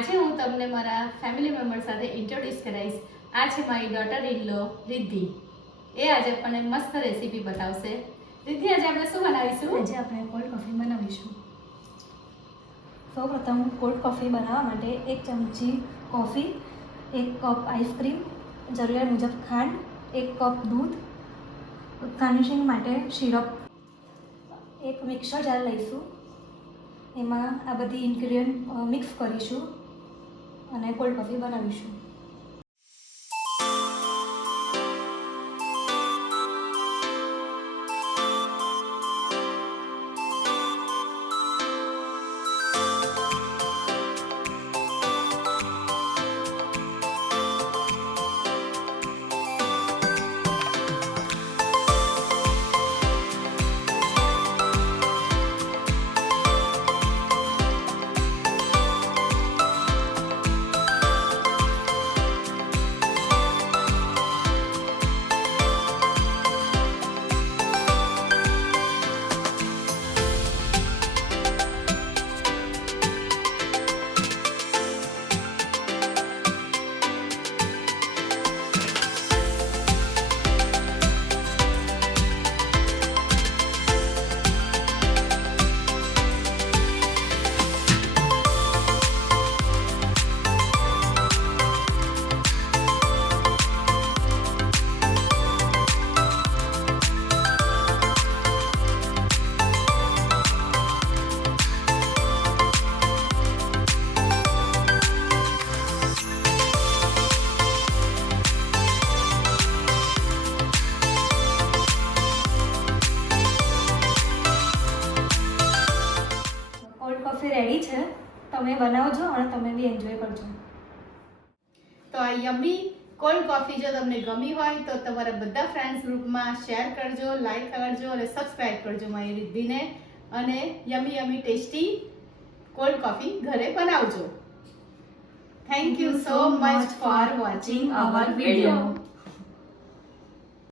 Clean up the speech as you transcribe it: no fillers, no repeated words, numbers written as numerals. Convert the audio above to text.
આજે હું તમને મારા ફેમિલી મેમ્બર સાથે ઇન્ટ્રોડ્યુસ કરાવીશ. આ છે મારી ડોટર ઇન લો રિદ્ધિ. એ આજે આપણને મસ્ત રેસીપી બતાવશે. રિદ્ધિ, આજે આપણે શું બનાવીશું? આજે આપણે કોલ્ડ કોફી બનાવીશું. સૌપ્રથમ કોલ્ડ કોફી બનાવવા માટે 1 ચમચી કોફી, 1 કપ આઈસક્રીમ, જરૂરિયાત મુજબ ખાંડ, 1 કપ દૂધ, ગાર્નિશિંગ માટે સિરપ, એક મિક્સર જાર લઈશું. એમાં આ બધી ઇન્ગ્રીડિયન્ટ મિક્સ કરીશું અને કોલ્ડ કોફી બનાવીશું. કોફી રેડી છે. તમે બનાવજો અને તમે બી એન્જોય કરજો. તો આ યમ્મી કોલ્ડ કોફી જો તમને ગમી હોય તો તમારા બધા ફ્રેન્ડ્સ ગ્રુપમાં શેર કરજો, લાઈક કરજો અને સબસ્ક્રાઇબ કરજો મારી રિદ્ધિને. અને યમી ટેસ્ટી કોલ્ડ કોફી ઘરે બનાવજો. Thank you so much for watching hour video.